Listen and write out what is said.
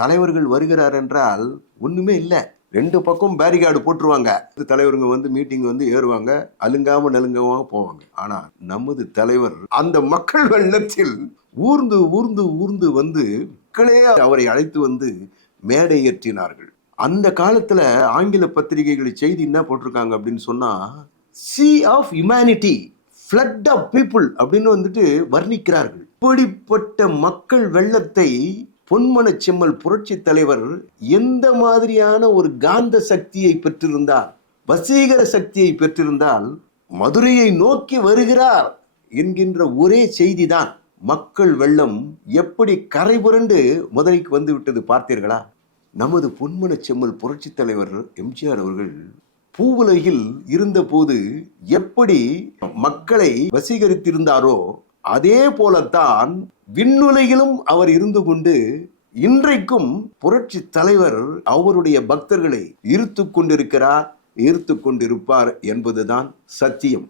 தலைவர்கள் வருகிறார் என்றால் ஒண்ணுமே இல்லை. 2 பக்கம் பேரிகார்டு போட்டுருவாங்க. தலைவருங்க வந்து மீட்டிங் வந்து ஏறுவாங்க, அலுங்காம நலுங்காம போவாங்க. ஆனா நமது தலைவர் அந்த மக்கள் வெள்ளத்தில் ஊர்ந்து ஊர்ந்து ஊர்ந்து வந்து மக்களே அவரை அழைத்து வந்து மேடை ஏற்றினார்கள். அந்த காலத்துல ஆங்கில பத்திரிகைகள் செய்தி என்ன போட்டிருக்காங்க அப்படின்னு சொன்னா, sea of humanity, flood of people அப்படின்னு வந்துட்டு வர்ணிக்கிறார்கள். இப்படிப்பட்ட மக்கள் வெள்ளத்தை பொன்மனச் செம்மல் புரட்சி தலைவர் எந்த மாதிரியான ஒரு காந்த சக்தியை பெற்றிருந்தார், வசீகர சக்தியை பெற்றிருந்தால், மதுரையை நோக்கி வருகிறார் என்கின்ற ஒரே செய்திதான் மக்கள் வெள்ளம் எப்படி கரை புரண்டு மதுரைக்கு வந்து விட்டது பார்த்தீர்களா? நமது பொன்மனச் செம்மல் புரட்சி தலைவர் எம்ஜிஆர் அவர்கள் பூவுலகில் இருந்தபோது எப்படி மக்களை வசீகரித்திருந்தாரோ அதே போலத்தான் விண்ணுலகிலும் அவர் இருந்து கொண்டு இன்றைக்கும் புரட்சி தலைவர் அவருடைய பக்தர்களை ஈர்த்து கொண்டிருக்கிறார், ஈர்த்து கொண்டிருப்பார் என்பதுதான் சத்தியம்.